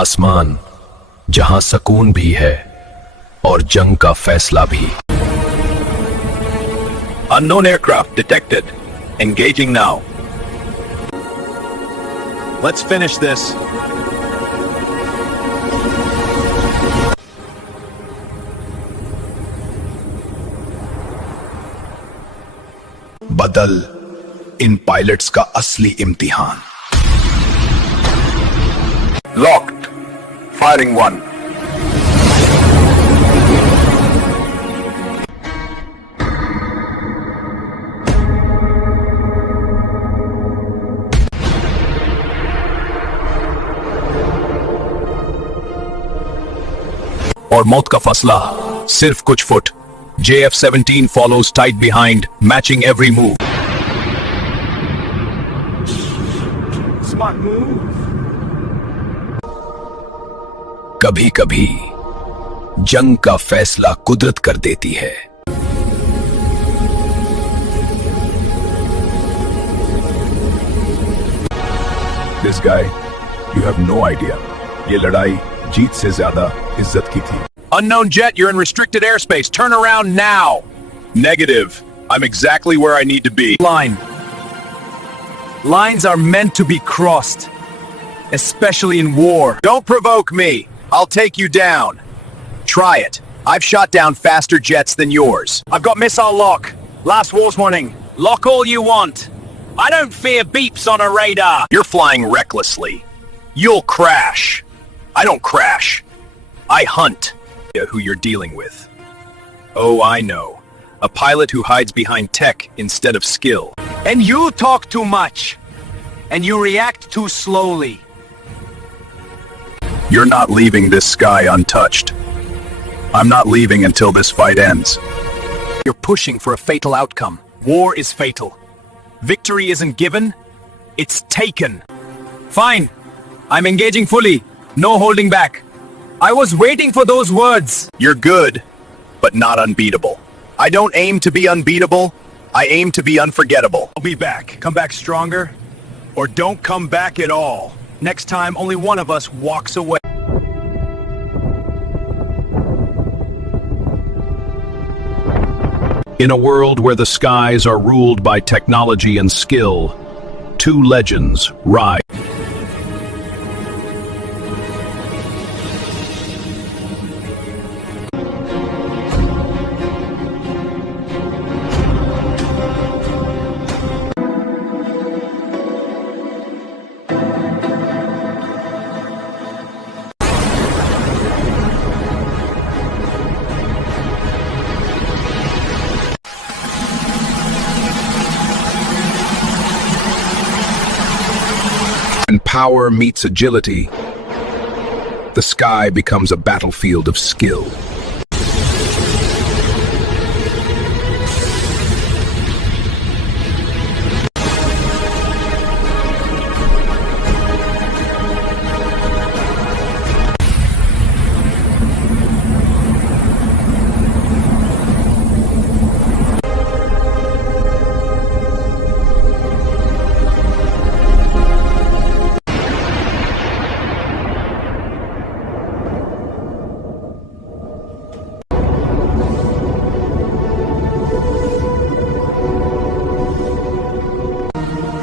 आसमान जहां सुकून भी है और जंग का फैसला भी। Unknown aircraft detected. Engaging now. Let's finish this. बदल इन पायलट्स का असली इम्तिहान। Locked. Firing one. और मौत का फसला सिर्फ कुछ foot. JF-17 follows tight behind, matching every move. Smart move. कभी कभी जंग का फैसला कुदरत कर देती है। This guy, you have no idea. ये लड़ाई जीत से ज्यादा इज्जत की थी। Unknown jet, you're in restricted airspace. Turn around now. Negative. I'm exactly where I need to be. Line. Lines are meant to be crossed, especially in war. Don't provoke me. I'll take you down. Try it. I've shot down faster jets than yours. I've got missile lock. Last war's warning. Lock all you want. I don't fear beeps on a radar. You're flying recklessly. You'll crash. I don't crash. I hunt. Who you're dealing with. Oh, I know. A pilot who hides behind tech instead of skill. And you talk too much. And you react too slowly. You're not leaving this sky untouched. I'm not leaving until this fight ends. You're pushing for a fatal outcome. War is fatal. Victory isn't given, it's taken. Fine. I'm engaging fully. No holding back. I was waiting for those words. You're good, but not unbeatable. I don't aim to be unbeatable. I aim to be unforgettable. I'll be back. Come back stronger, or don't come back at all. Next time, only one of us walks away. In a world where the skies are ruled by technology and skill, two legends rise. When power meets agility, the sky becomes a battlefield of skill.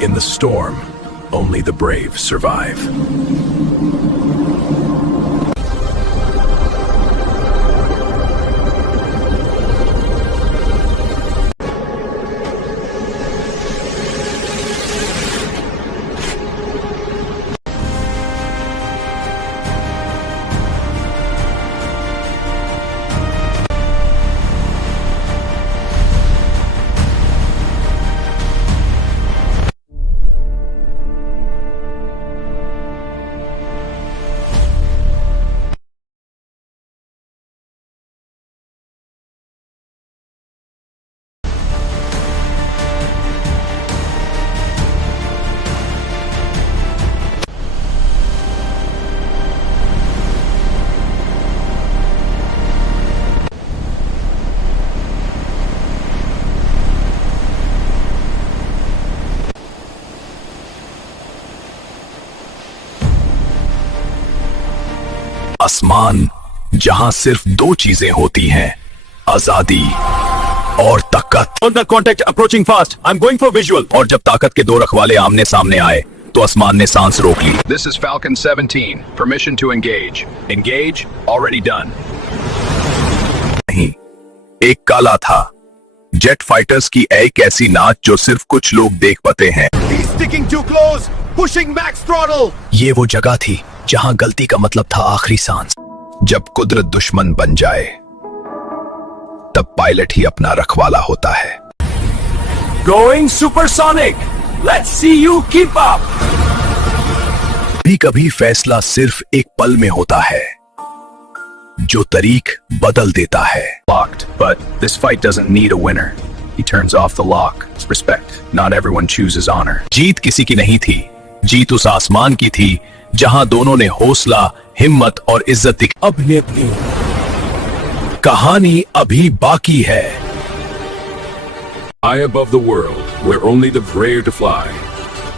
In the storm, only the brave survive. आसमान जहां सिर्फ दो चीजें होती हैं, आजादी और ताकत। On the contact approaching fast. I'm going for visual. और जब ताकत के दो रखवाले आमने सामने आए तो आसमान ने सांस रोक ली। This is Falcon 17. Permission to engage. Engage? Already done. नहीं, एक काला था, जेट फाइटर्स की एक ऐसी नाच जो सिर्फ कुछ लोग देख पाते हैं। He's sticking too close, pushing max throttle. ये वो जगह थी जहां गलती का मतलब था आखिरी सांस। जब कुदरत दुश्मन बन जाए तब पायलट ही अपना रखवाला होता है। Going supersonic. Let's see you keep up. कभी कभी फैसला सिर्फ एक पल में होता है जो तारीख बदल देता है। Locked, but this fight doesn't need a winner. He turns off the lock. Respect. Not everyone chooses honor. जीत किसी की नहीं थी, जीत उस आसमान की थी जहां दोनों ने हौसला, हिम्मत और इज्जत दिखाई। अभिनेत्री। कहानी अभी बाकी है। High above the world, where only the brave to fly,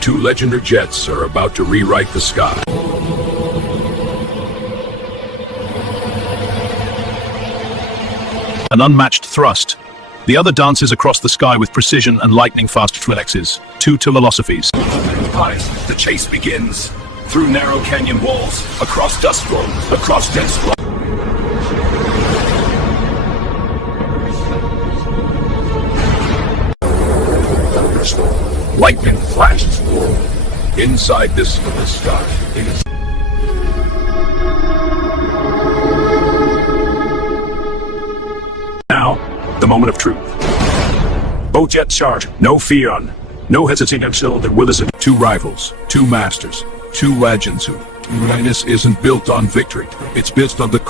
two legendary jets are about to rewrite the sky. An unmatched thrust. The other dances across the sky with precision and lightning-fast flexes. Two philosophies. The chase begins through narrow canyon walls, across dust storms, across dense swamps. Lightning flashes inside this sky. It is Now, the moment of truth. Both jets charge. No fear on. No hesitating until the will is in. two rivals, two masters, two legends who greatness isn't built on victory. It's built on the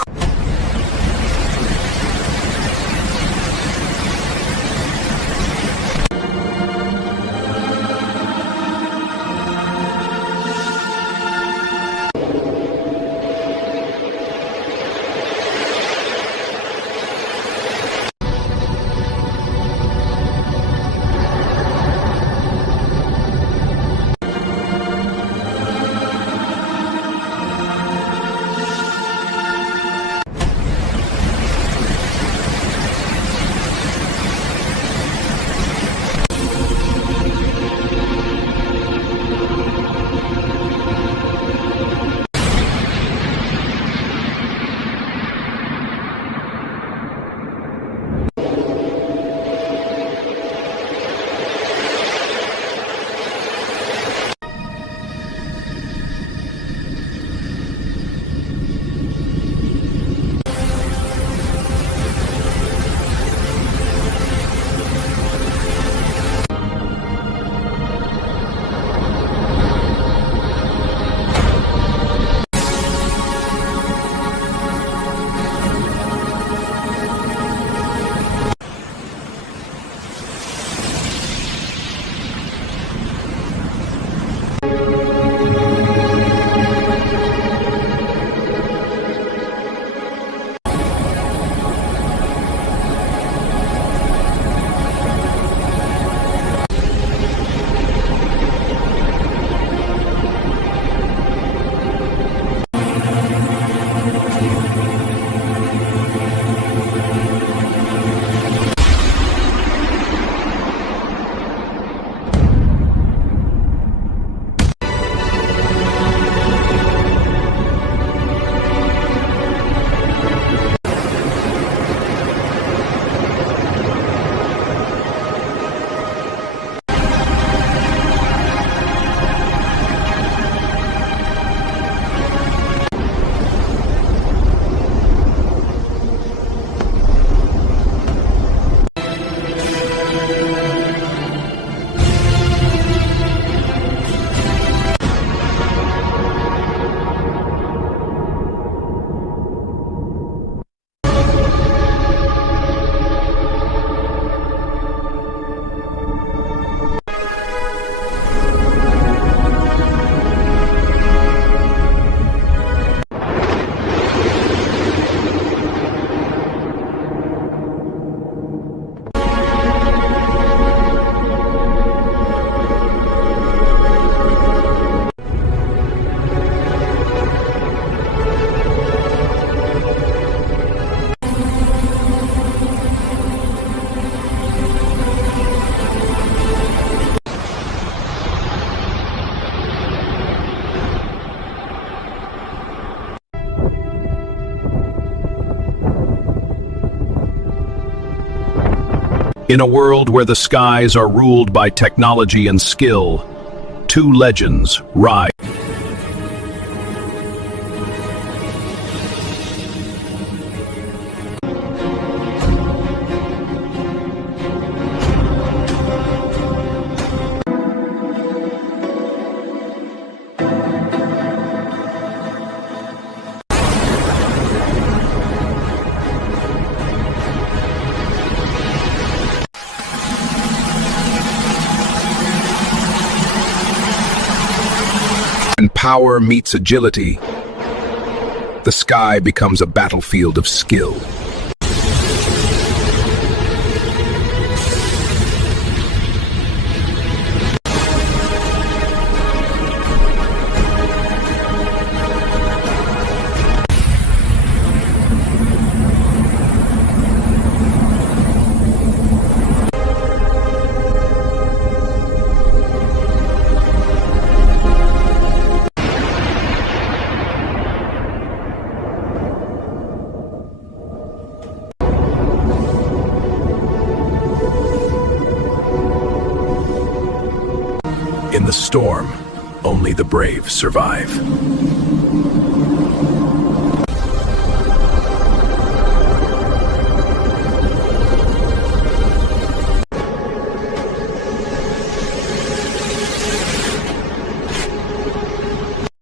In a world where the skies are ruled by technology and skill, two legends rise. When power meets agility, the sky becomes a battlefield of skill. In the storm, only the brave survive.